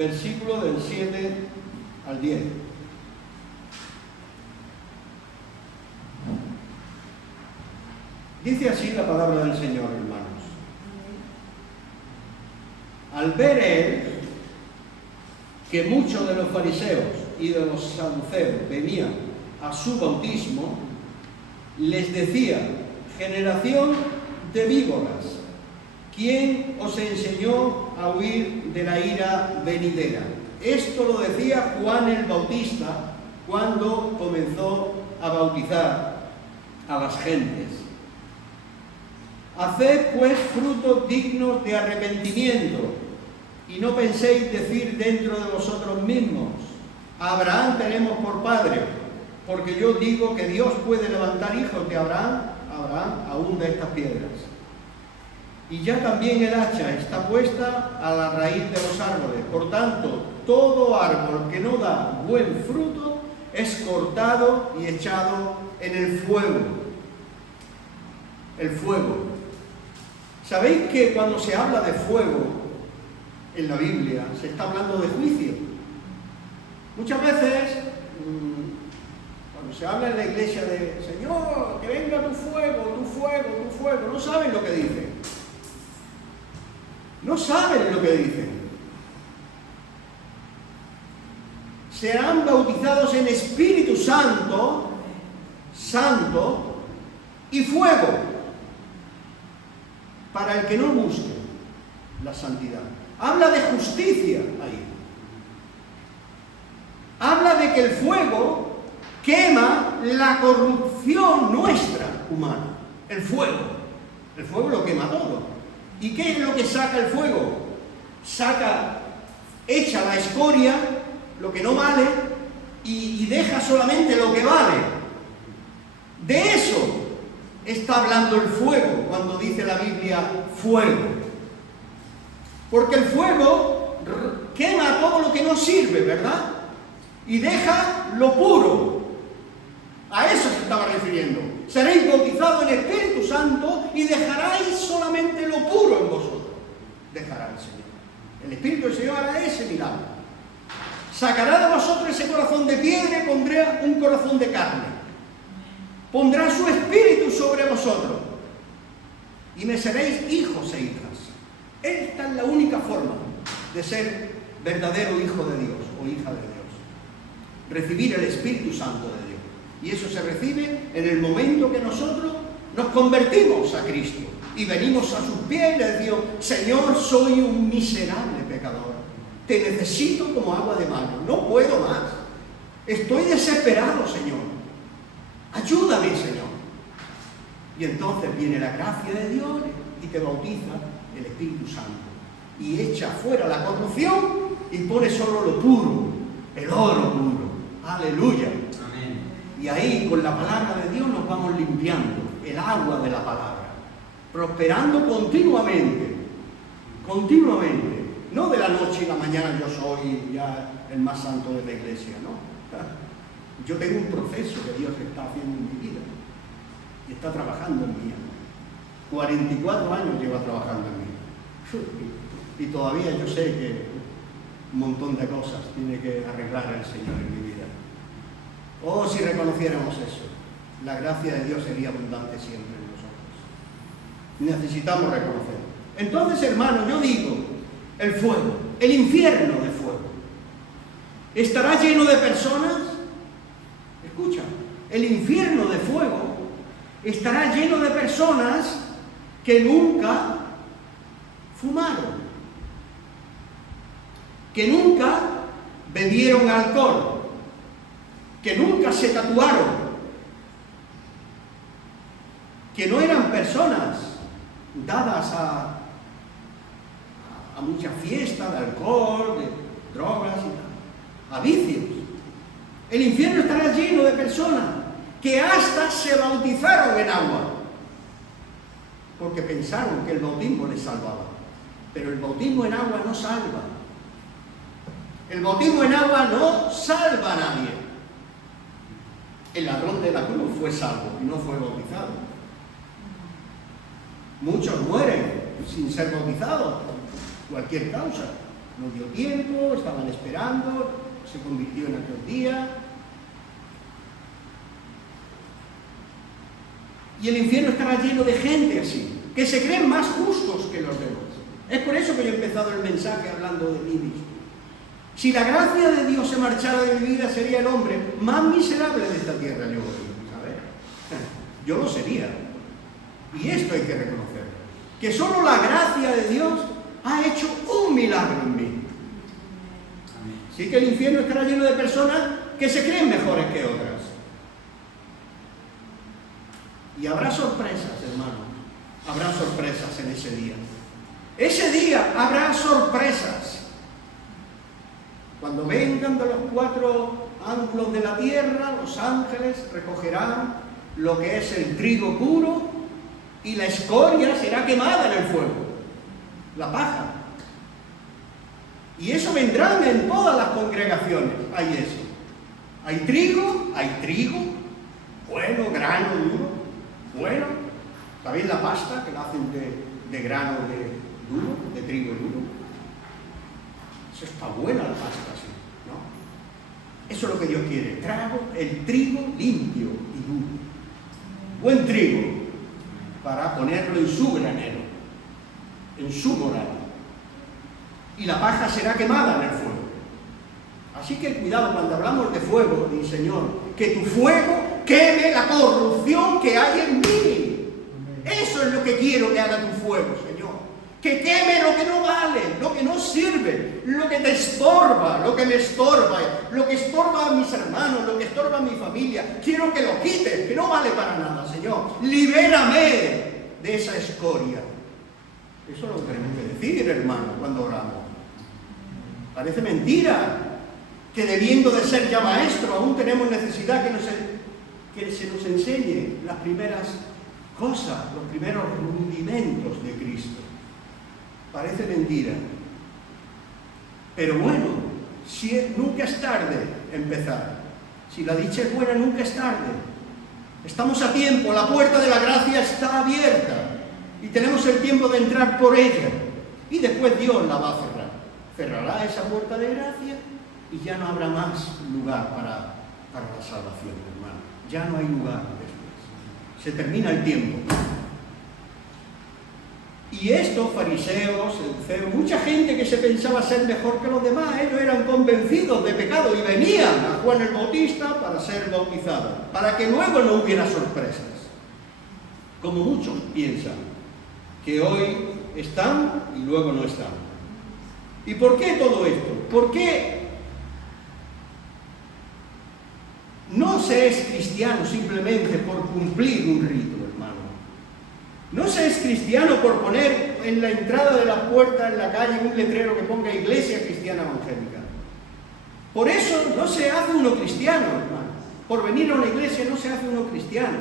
versículo del 7 al 10. Dice así la palabra del Señor, hermanos. Al ver él que muchos de los fariseos y de los saduceos venían a su bautismo, les decía: generación de víboras, ¿quién os enseñó a huir de la ira venidera? Esto lo decía Juan el Bautista cuando comenzó a bautizar a las gentes. Haced pues frutos dignos de arrepentimiento, y no penséis decir dentro de vosotros mismos: a Abraham tenemos por padre, porque yo digo que Dios puede levantar hijos de Abraham aún de estas piedras. Y ya también el hacha está puesta a la raíz de los árboles. Por tanto, todo árbol que no da buen fruto es cortado y echado en el fuego. El fuego. ¿Sabéis que cuando se habla de fuego en la Biblia se está hablando de juicio? Muchas veces, cuando se habla en la iglesia de Señor, que venga tu fuego, tu fuego, tu fuego, no saben lo que dicen. No saben lo que dicen. Serán bautizados en Espíritu Santo, Santo y fuego, para el que no busque la santidad. Habla de justicia ahí. Habla de que el fuego quema la corrupción nuestra humana. El fuego lo quema todo. ¿Y qué es lo que saca el fuego? Echa la escoria, lo que no vale, y deja solamente lo que vale. De eso está hablando el fuego cuando dice la Biblia fuego. Porque el fuego quema todo lo que no sirve, ¿verdad? Y deja lo puro. A eso se estaba refiriendo. Seréis bautizados en Espíritu Santo y dejaréis solamente lo puro en vosotros. Dejará el Señor. El Espíritu del Señor hará ese milagro. Sacará de vosotros ese corazón de piedra y pondrá un corazón de carne. Pondrá su Espíritu sobre vosotros. Y me seréis hijos e hijas. Esta es la única forma de ser verdadero hijo de Dios o hija de Dios. Recibir el Espíritu Santo de Dios. Y eso se recibe en el momento que nosotros nos convertimos a Cristo y venimos a sus pies y le decimos: Señor, soy un miserable pecador. Te necesito como agua de mano. No puedo más. Estoy desesperado, Señor. Ayúdame, Señor. Y entonces viene la gracia de Dios y te bautiza el Espíritu Santo. Y echa fuera la corrupción y pone solo lo puro, el oro puro. Aleluya. Y ahí, con la palabra de Dios, nos vamos limpiando, el agua de la palabra, prosperando continuamente, no de la noche y la mañana yo soy ya el más santo de la iglesia, no. Yo tengo un proceso que Dios está haciendo en mi vida y está trabajando en mí. 44 años lleva trabajando en mí y todavía yo sé que un montón de cosas tiene que arreglar el Señor en mi vida. Oh, si reconociéramos eso, la gracia de Dios sería abundante siempre en nosotros. Necesitamos reconocerlo. Entonces, hermano, yo digo, el fuego, el infierno de fuego, ¿estará lleno de personas? Escucha, el infierno de fuego estará lleno de personas que nunca fumaron, que nunca bebieron alcohol, que nunca se tatuaron, que no eran personas dadas a mucha fiesta de alcohol, de drogas y tal, a vicios. El infierno estará lleno de personas que hasta se bautizaron en agua, porque pensaron que el bautismo les salvaba. Pero el bautismo en agua no salva. El bautismo en agua no salva a nadie. El ladrón de la cruz fue salvo y no fue bautizado. Muchos mueren sin ser bautizados, por cualquier causa. No dio tiempo, estaban esperando, se convirtió en aquel día. Y el infierno estará lleno de gente así, que se creen más justos que los demás. Es por eso que yo he empezado el mensaje hablando de mí mismo. Si la gracia de Dios se marchara de mi vida, sería el hombre más miserable de esta tierra, yo creo, ¿sabes? Yo lo sería. Y esto hay que reconocer. Que solo la gracia de Dios ha hecho un milagro en mí. Así que el infierno estará lleno de personas que se creen mejores que otras. Y habrá sorpresas, hermanos. Habrá sorpresas en ese día. Ese día habrá sorpresas. Cuando vengan de los 4 ángulos de la tierra, los ángeles recogerán lo que es el trigo puro y la escoria será quemada en el fuego, la paja. Y eso vendrá en todas las congregaciones. Hay eso. Hay trigo, bueno, grano duro, bueno. ¿Sabéis la pasta que la hacen de grano duro, de trigo duro? Eso está buena la pasta, sí, ¿no? Eso es lo que Dios quiere. Trago el trigo limpio y duro. Buen trigo para ponerlo en su granero, en su morada. Y la paja será quemada en el fuego. Así que cuidado cuando hablamos de fuego, di Señor, que tu fuego queme la corrupción que hay en mí. Eso es lo que quiero que haga tu fuego, Señor. Que queme lo que no vale, lo que no sirve, lo que te estorba, lo que me estorba, lo que estorba a mis hermanos, lo que estorba a mi familia. Quiero que lo quites, que no vale para nada, Señor. Libérame de esa escoria. Eso es lo que tenemos que decir, hermano, cuando oramos. Parece mentira que debiendo de ser ya maestro, aún tenemos necesidad que se nos enseñe las primeras cosas, los primeros rudimentos de Cristo. Parece mentira. Pero bueno, nunca es tarde empezar. Si la dicha es buena, nunca es tarde. Estamos a tiempo, la puerta de la gracia está abierta y tenemos el tiempo de entrar por ella. Y después Dios la va a cerrar. Cerrará esa puerta de gracia y ya no habrá más lugar para la salvación, hermano. Ya no hay lugar después. Se termina el tiempo. Y estos fariseos, saduceos, mucha gente que se pensaba ser mejor que los demás, ellos eran convencidos de pecado y venían a Juan el Bautista para ser bautizados, para que luego no hubiera sorpresas. Como muchos piensan, que hoy están y luego no están. ¿Y por qué todo esto? ¿Por qué no se es cristiano simplemente por cumplir un rito, hermano? No se es cristiano por poner en la entrada de la puerta en la calle un letrero que ponga Iglesia Cristiana Evangélica. Por eso no se hace uno cristiano, hermano. Por venir a una iglesia no se hace uno cristiano.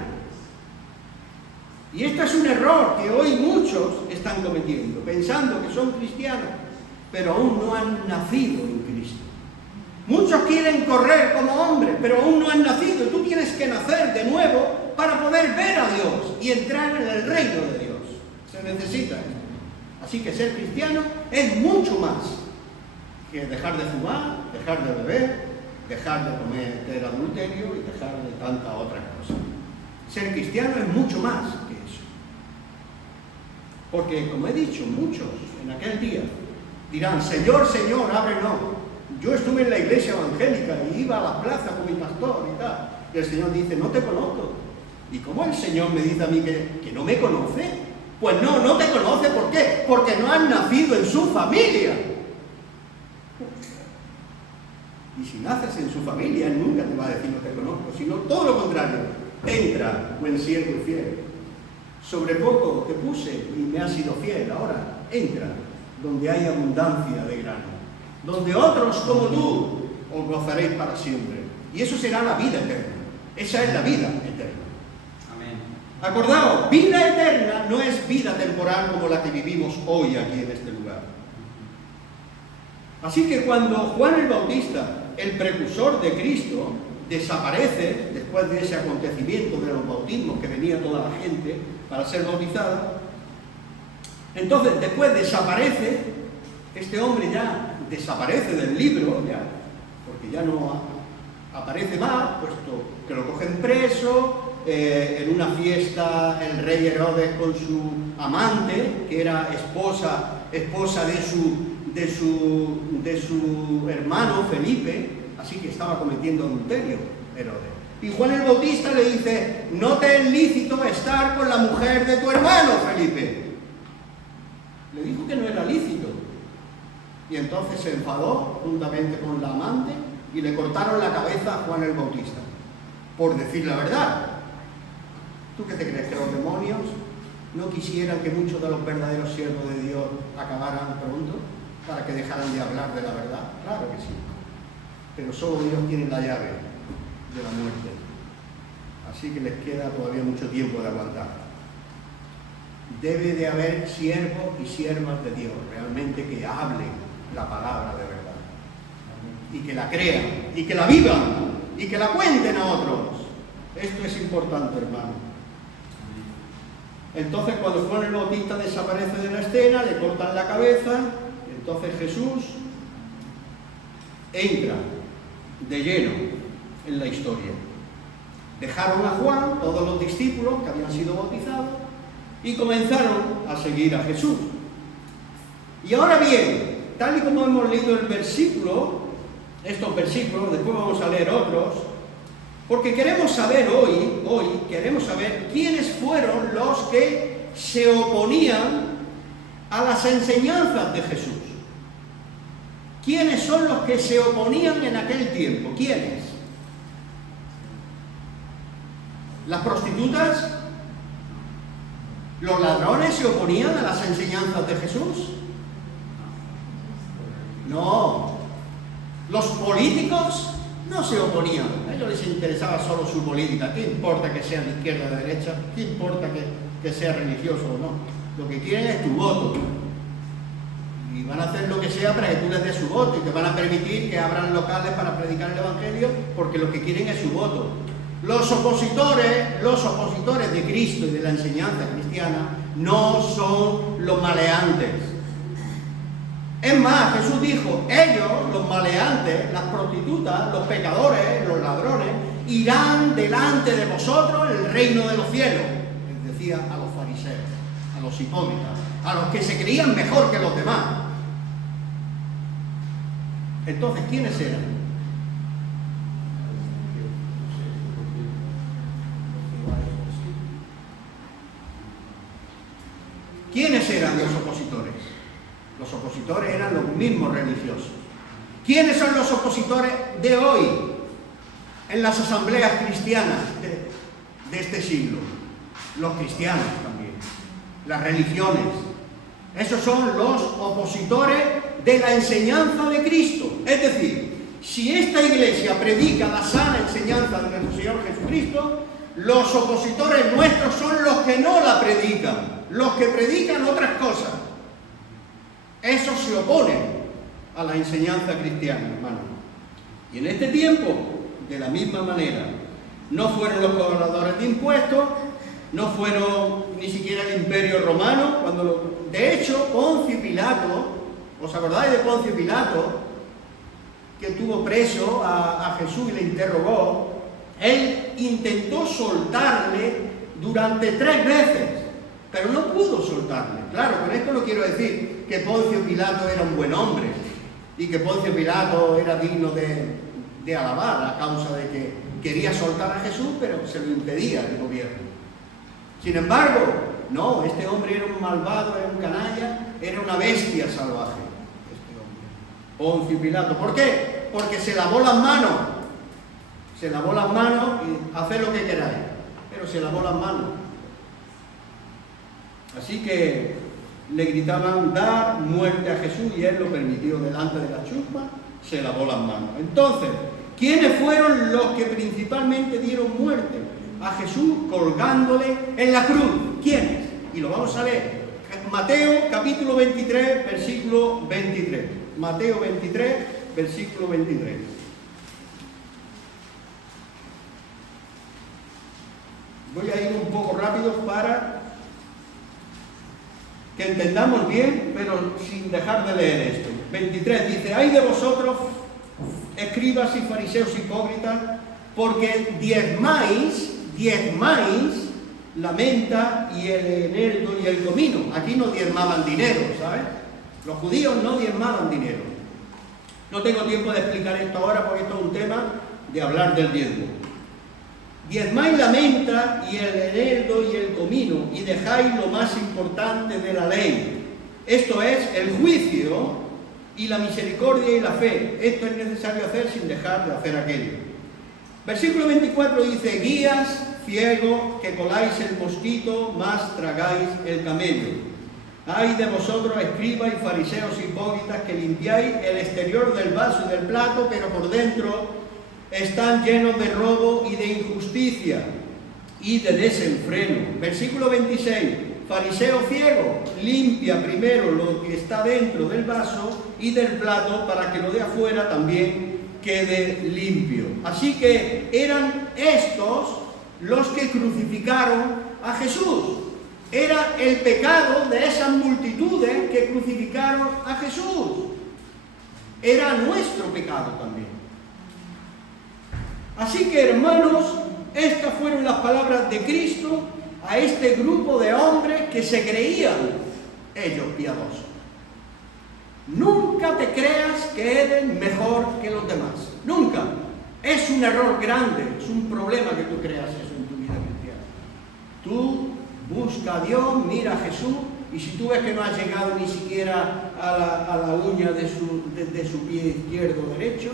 Y este es un error que hoy muchos están cometiendo, pensando que son cristianos, pero aún no han nacido en Cristo. Muchos quieren correr como hombres, pero aún no han nacido. Tú tienes que nacer de nuevo para poder ver a Dios y entrar en el reino de Dios. Se necesita esto. Así que ser cristiano es mucho más que dejar de fumar, dejar de beber, dejar de cometer adulterio y dejar de tanta otra cosa. Ser cristiano es mucho más que eso. Porque, como he dicho, muchos en aquel día dirán, Señor, Señor, ábrenos. Yo estuve en la iglesia evangélica y iba a la plaza con mi pastor y tal. Y el Señor dice, no te conozco. ¿Y cómo el Señor me dice a mí que no me conoce? Pues no te conoce. ¿Por qué? Porque no has nacido en su familia. Y si naces en su familia, Él nunca te va a decir no te conozco, sino todo lo contrario. Entra, buen siervo y fiel. Sobre poco te puse y me has sido fiel. Ahora, entra donde hay abundancia de grano. Donde otros como tú os gozaréis para siempre. Y eso será la vida eterna. Esa es la vida eterna. Amén. Acordaos, vida eterna no es vida temporal como la que vivimos hoy aquí en este lugar. Así que cuando Juan el Bautista, el precursor de Cristo, desaparece después de ese acontecimiento de los bautismos que venía toda la gente para ser bautizada, entonces después desaparece, Este hombre ya desaparece del libro, ya, porque ya no aparece más, puesto que lo cogen preso. En una fiesta el rey Herodes con su amante, que era esposa de su hermano Felipe, así que estaba cometiendo adulterio Herodes. Y Juan el Bautista le dice: no te es lícito estar con la mujer de tu hermano Felipe. Le dijo que no era lícito. Y entonces se enfadó juntamente con la amante y le cortaron la cabeza a Juan el Bautista, por decir la verdad. ¿Tú qué te crees? ¿Que los demonios no quisieran que muchos de los verdaderos siervos de Dios acabaran pronto para que dejaran de hablar de la verdad? Claro que sí. Pero solo Dios tiene la llave de la muerte. Así que les queda todavía mucho tiempo de aguantar. Debe de haber siervos y siervas de Dios realmente que hablen la palabra de verdad. Y que la crean, y que la vivan, y que la cuenten a otros. Esto es importante, hermano. Entonces, cuando Juan el Bautista desaparece de la escena, le cortan la cabeza, entonces Jesús entra de lleno en la historia. Dejaron a Juan, todos los discípulos que habían sido bautizados, y comenzaron a seguir a Jesús. Y ahora bien, tal y como hemos leído el versículo, estos versículos, después vamos a leer otros, porque queremos saber hoy queremos saber quiénes fueron los que se oponían a las enseñanzas de Jesús. ¿Quiénes son los que se oponían en aquel tiempo? ¿Quiénes? ¿Las prostitutas? ¿Los ladrones se oponían a las enseñanzas de Jesús? No. ¿Los políticos? No se oponían, a ellos les interesaba solo su política. ¿Qué importa que sea de izquierda o de derecha? ¿Qué importa que sea religioso o no? Lo que quieren es tu voto. Y van a hacer lo que sea para que tú les des su voto, y te van a permitir que abran locales para predicar el Evangelio, porque lo que quieren es su voto. Los opositores de Cristo y de la enseñanza cristiana no son los maleantes. Es más, Jesús dijo: ellos, los maleantes, las prostitutas, los pecadores, los ladrones, irán delante de vosotros en el reino de los cielos. Les decía a los fariseos, a los hipócritas, a los que se creían mejor que los demás. Entonces, ¿quiénes eran? ¿Quiénes eran los opositores? Los opositores eran los mismos religiosos. ¿Quiénes son los opositores de hoy en las asambleas cristianas de este siglo? Los cristianos también, las religiones. Esos son los opositores de la enseñanza de Cristo. Es decir, si esta iglesia predica la sana enseñanza de nuestro Señor Jesucristo, los opositores nuestros son los que no la predican, los que predican otras cosas. Esos se oponen a la enseñanza cristiana, hermano. Y en este tiempo, de la misma manera, no fueron los cobradores de impuestos, no fueron ni siquiera el Imperio Romano. De hecho, Poncio Pilato, ¿os acordáis de Poncio Pilato? Que tuvo preso a Jesús y le interrogó. Él intentó soltarle durante 3 veces, pero no pudo soltarle. Claro, con esto no quiero decir que Poncio Pilato era un buen hombre y que Poncio Pilato era digno de alabar a causa de que quería soltar a Jesús, pero se lo impedía el gobierno. Sin embargo, no, este hombre era un malvado, era un canalla, era una bestia salvaje, este hombre, Poncio Pilato. ¿Por qué? Porque se lavó las manos. Se lavó las manos y haced lo que queráis, pero se lavó las manos. Así que le gritaban: dar muerte a Jesús, y él lo permitió delante de la chusma, se lavó las manos. Entonces, ¿quiénes fueron los que principalmente dieron muerte a Jesús colgándole en la cruz? ¿Quiénes? Y lo vamos a leer. Mateo capítulo 23, versículo 23. Mateo 23, versículo 23. Voy a ir un poco rápido para que entendamos bien, pero sin dejar de leer esto. 23 dice: «Ay de vosotros, escribas y fariseos hipócritas, porque diezmáis la menta y el eneldo y el comino». Aquí no diezmaban dinero, ¿sabes? Los judíos no diezmaban dinero. No tengo tiempo de explicar esto ahora porque esto es un tema de hablar del diezmo. Diezmáis la menta y el eneldo y el comino y dejáis lo más importante de la ley. Esto es el juicio y la misericordia y la fe. Esto es necesario hacer sin dejar de hacer aquello. Versículo 24 dice: «Guías, ciegos, que coláis el mosquito, más tragáis el camello. Ay de vosotros, escribas y fariseos hipócritas, que limpiáis el exterior del vaso y del plato, pero por dentro están llenos de robo y de injusticia y de desenfreno». Versículo 26. «Fariseo ciego, limpia primero lo que está dentro del vaso y del plato, para que lo de afuera también quede limpio». Así que eran estos los que crucificaron a Jesús. Era el pecado de esas multitudes que crucificaron a Jesús. Era nuestro pecado también. Así que, hermanos, estas fueron las palabras de Cristo a este grupo de hombres que se creían ellos piadosos. Nunca te creas que eres mejor que los demás. Nunca. Es un error grande, es un problema que tú creas eso en tu vida cristiana. Tú busca a Dios, mira a Jesús, y si tú ves que no has llegado ni siquiera a la uña de su pie izquierdo o derecho,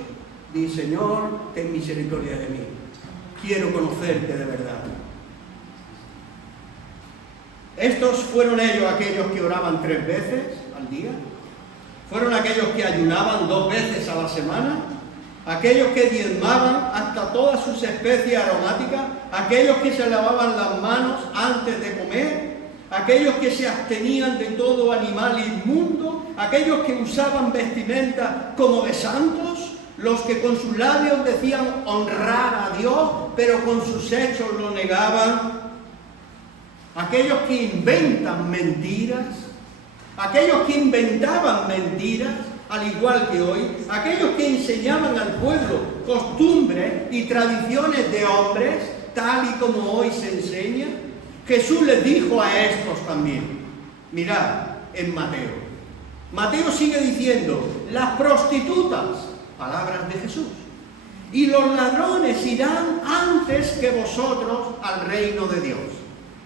di: «Señor, ten misericordia de mí. Quiero conocerte de verdad». Estos fueron ellos aquellos que oraban 3 veces al día. Fueron aquellos que ayunaban 2 veces a la semana. Aquellos que diezmaban hasta todas sus especies aromáticas. Aquellos que se lavaban las manos antes de comer. Aquellos que se abstenían de todo animal inmundo. Aquellos que usaban vestimenta como de santos. Los que con sus labios decían honrar a Dios, pero con sus hechos lo negaban. Aquellos que inventan mentiras. Aquellos que inventaban mentiras, al igual que hoy. Aquellos que enseñaban al pueblo costumbres y tradiciones de hombres, tal y como hoy se enseña. Jesús les dijo a estos también. Mirad en Mateo. Mateo sigue diciendo: «Las prostitutas», palabras de Jesús, «y los ladrones irán antes que vosotros al reino de Dios».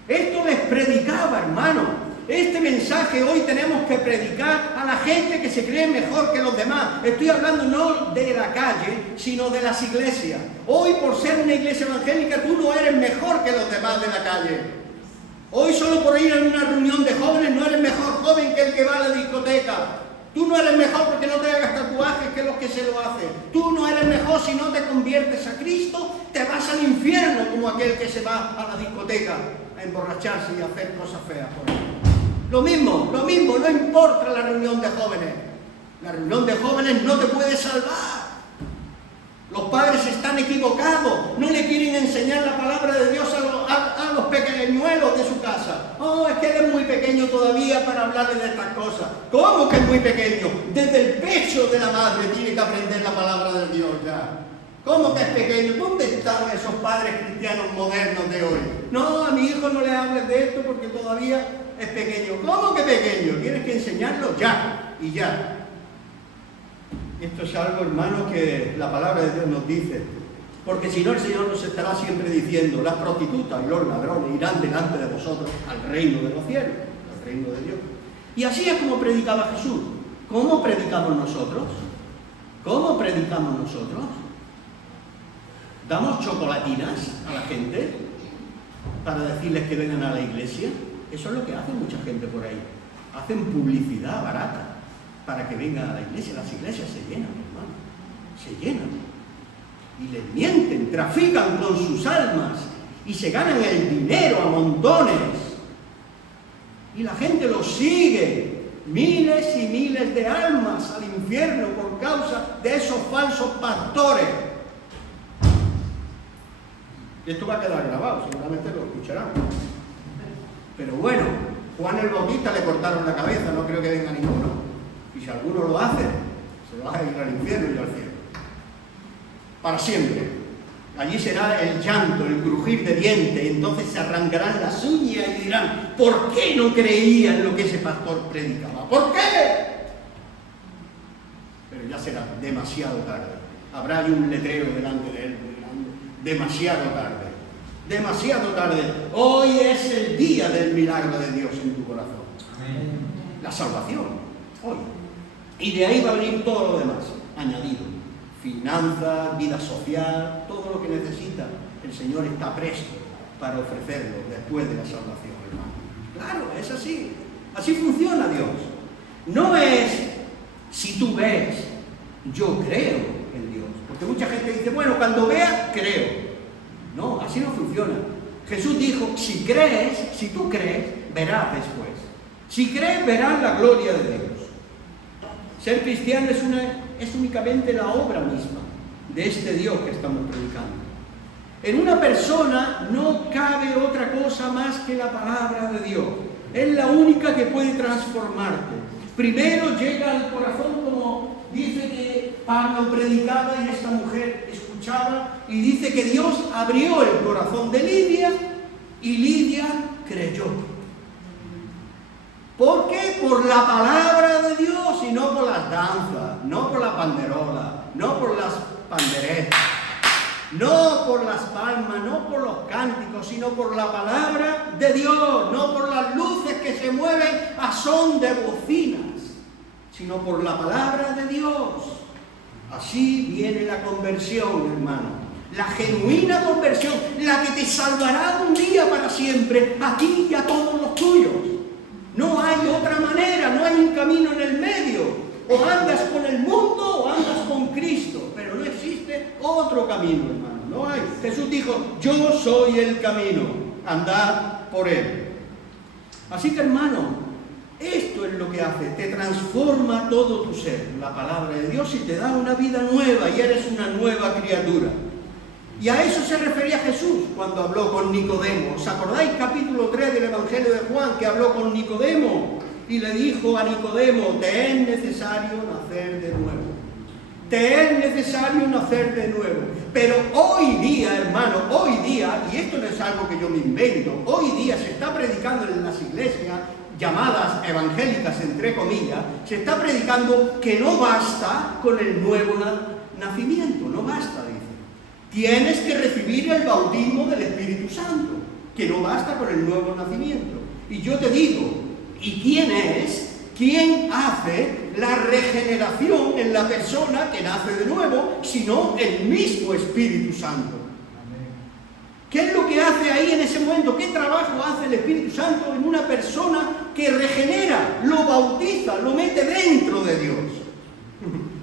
Esto les predicaba, hermano. Este mensaje hoy tenemos que predicar a la gente que se cree mejor que los demás. Estoy hablando no de la calle, sino de las iglesias. Hoy, por ser una iglesia evangélica, tú no eres mejor que los demás de la calle. Hoy, solo por ir a una reunión de jóvenes, no eres mejor joven que el que va a la discoteca. Tú no eres mejor porque no te hagas tatuajes que los que se lo hacen. Tú no eres mejor si no te conviertes a Cristo. Te vas al infierno como aquel que se va a la discoteca a emborracharse y a hacer cosas feas por ahí. Lo mismo, no importa la reunión de jóvenes. La reunión de jóvenes no te puede salvar. Los padres están equivocados, no le quieren enseñar la palabra de Dios a los pequeñuelos de su casa. Oh, es que él es muy pequeño todavía para hablarle de estas cosas. ¿Cómo que es muy pequeño? Desde el pecho de la madre tiene que aprender la palabra de Dios ya. ¿Cómo que es pequeño? ¿Dónde están esos padres cristianos modernos de hoy? No, a mi hijo no le hables de esto porque todavía es pequeño. ¿Cómo que pequeño? Tienes que enseñarlo ya y ya. Esto es algo, hermano, que la palabra de Dios nos dice. Porque si no, el Señor nos estará siempre diciendo: «Las prostitutas y los ladrones irán delante de vosotros al reino de los cielos», al reino de Dios. Y así es como predicaba Jesús. ¿Cómo predicamos nosotros? ¿Cómo predicamos nosotros? ¿Damos chocolatinas a la gente para decirles que vengan a la iglesia? Eso es lo que hace mucha gente por ahí. Hacen publicidad barata para que vengan a la iglesia. Las iglesias se llenan, hermano. Se llenan. Y les mienten, trafican con sus almas y se ganan el dinero a montones. Y la gente los sigue. Miles y miles de almas al infierno por causa de esos falsos pastores. Esto va a quedar grabado, seguramente lo escucharán. Pero bueno, Juan el Bautista le cortaron la cabeza, no creo que venga ninguno. Y si alguno lo hace, se va a ir al infierno y al cielo. Para siempre. Allí será el llanto, el crujir de dientes, entonces se arrancarán las uñas y dirán, ¿por qué no creía en lo que ese pastor predicaba? ¿Por qué? Pero ya será demasiado tarde. Habrá ahí un letrero delante de él, demasiado tarde. Demasiado tarde. Hoy es el día del milagro de Dios en tu corazón. Amén. La salvación. Hoy. Y de ahí va a venir todo lo demás, añadido. Finanzas, vida social, todo lo que necesita. El Señor está presto para ofrecerlo después de la salvación, hermano. Claro, es así. Así funciona Dios. No es si tú ves, yo creo en Dios. Porque mucha gente dice, bueno, cuando vea, creo. No, así no funciona. Jesús dijo, si crees, si tú crees, verás después. Si crees, verás la gloria de Dios. Ser cristiano es únicamente la obra misma de este Dios que estamos predicando. En una persona no cabe otra cosa más que la palabra de Dios. Es la única que puede transformarte. Primero llega al corazón, como dice que Pablo predicaba y esta mujer escuchaba, y dice que Dios abrió el corazón de Lidia y Lidia creyó. ¿Por qué? Por la palabra de Dios y no por las danzas, no por la panderola, no por las panderetas, no por las palmas, no por los cánticos, sino por la palabra de Dios, no por las luces que se mueven a son de bocinas, sino por la palabra de Dios. Así viene la conversión, hermano. La genuina conversión, la que te salvará un día para siempre, a ti y a todos los tuyos. No hay otra manera, no hay un camino en el medio. O andas con el mundo o andas con Cristo, pero no existe otro camino, hermano. No hay. Jesús dijo, yo soy el camino, andad por él. Así que, hermano, esto es lo que hace, te transforma todo tu ser, la palabra de Dios, y te da una vida nueva y eres una nueva criatura. Y a eso se refería Jesús cuando habló con Nicodemo. ¿Os acordáis capítulo 3 del Evangelio de Juan, que habló con Nicodemo? Y le dijo a Nicodemo, te es necesario nacer de nuevo. Te es necesario nacer de nuevo. Pero hoy día, hermano, hoy día, y esto no es algo que yo me invento, hoy día se está predicando en las iglesias llamadas evangélicas, entre comillas, se está predicando que no basta con el nuevo nacimiento, no basta, dice. Tienes que recibir el bautismo del Espíritu Santo, que no basta con el nuevo nacimiento. Y yo te digo, ¿y quién es? ¿Quién hace la regeneración en la persona que nace de nuevo, sino el mismo Espíritu Santo? ¿Qué es lo que hace ahí en ese momento? ¿Qué trabajo hace el Espíritu Santo en una persona que regenera, lo bautiza, lo mete dentro de Dios?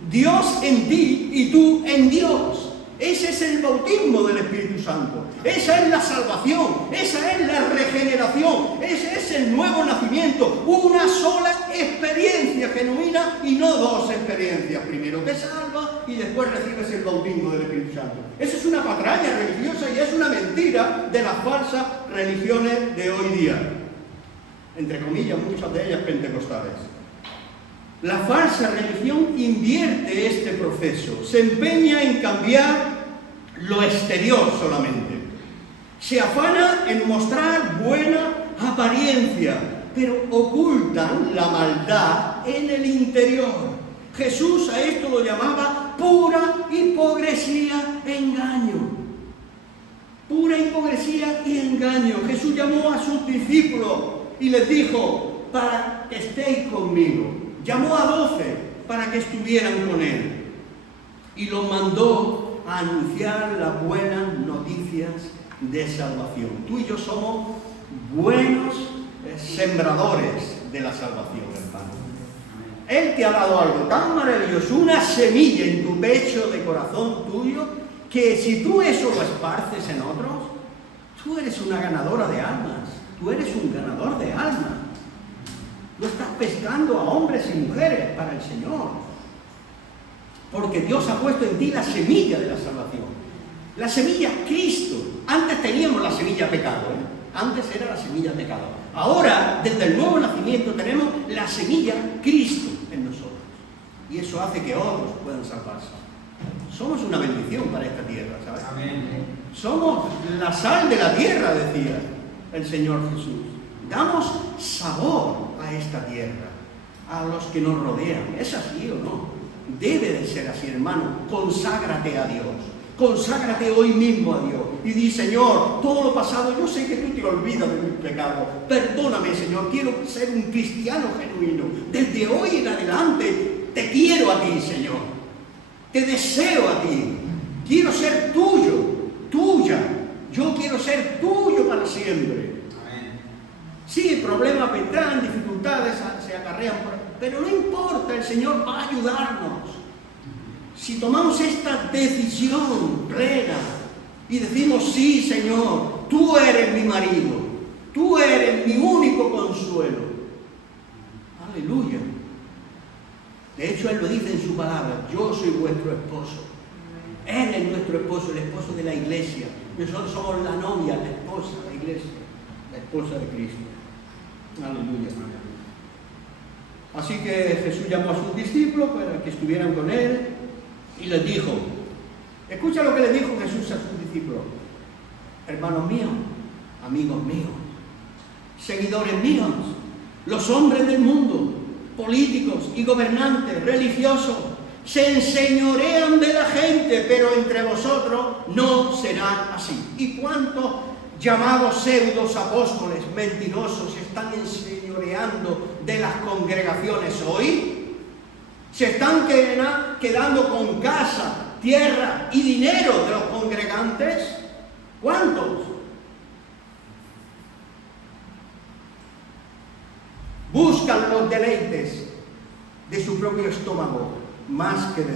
Dios en ti y tú en Dios. Ese es el bautismo del Espíritu Santo. Esa es la salvación. Esa es la regeneración. Ese es el nuevo nacimiento. Una sola experiencia genuina y no dos experiencias. Primero te salvas y después recibes el bautismo del Espíritu Santo. Eso es una patraña religiosa y es una mentira de las falsas religiones de hoy día. Entre comillas, muchas de ellas pentecostales. La falsa religión invierte este proceso, se empeña en cambiar lo exterior solamente. Se afana en mostrar buena apariencia, pero ocultan la maldad en el interior. Jesús a esto lo llamaba pura hipocresía e engaño. Pura hipocresía y engaño. Jesús llamó a sus discípulos y les dijo, para que estéis conmigo. Llamó a 12 para que estuvieran con él y los mandó a anunciar las buenas noticias de salvación. Tú y yo somos buenos sembradores de la salvación, hermano. Él te ha dado algo tan maravilloso, una semilla en tu pecho de corazón tuyo, que si tú eso lo esparces en otros, tú eres una ganadora de almas, tú eres un ganador de almas. No estás pescando a hombres y mujeres para el Señor. Porque Dios ha puesto en ti la semilla de la salvación. La semilla Cristo. Antes teníamos la semilla pecado, ¿eh? Antes era la semilla pecado. Ahora, desde el nuevo nacimiento, tenemos la semilla Cristo en nosotros. Y eso hace que otros puedan salvarse. Somos una bendición para esta tierra, ¿sabes? Amén. Somos la sal de la tierra, decía el Señor Jesús. Damos sabor a esta tierra, a los que nos rodean. ¿Es así o no? Debe de ser así, hermano. Conságrate a Dios. Conságrate hoy mismo a Dios. Y di, Señor, todo lo pasado, yo sé que tú te olvidas de mis pecados. Perdóname, Señor. Quiero ser un cristiano genuino. Desde hoy en adelante te quiero a ti, Señor. Te deseo a ti. Quiero ser tuyo, tuya. Yo quiero ser tuyo para siempre. Sí, problemas vendrán, dificultades se acarrean, pero no importa, el Señor va a ayudarnos. Si tomamos esta decisión plena y decimos, sí, Señor, tú eres mi marido, tú eres mi único consuelo. Aleluya. De hecho, Él lo dice en su palabra, yo soy vuestro esposo. Él es nuestro esposo, el esposo de la iglesia. Nosotros somos la novia, la esposa de la iglesia, la esposa de Cristo. Aleluya. Así que Jesús llamó a sus discípulos para que estuvieran con Él y les dijo, escucha lo que le dijo Jesús a sus discípulos: hermanos míos, amigos míos, seguidores míos, los hombres del mundo, políticos y gobernantes, religiosos, se enseñorean de la gente, pero entre vosotros no será así. ¿Y cuántos llamados pseudos apóstoles mentirosos están enseñoreando de las congregaciones hoy? Se están quedando con casa, tierra y dinero de los congregantes. ¿Cuántos? Buscan los deleites de su propio estómago más que de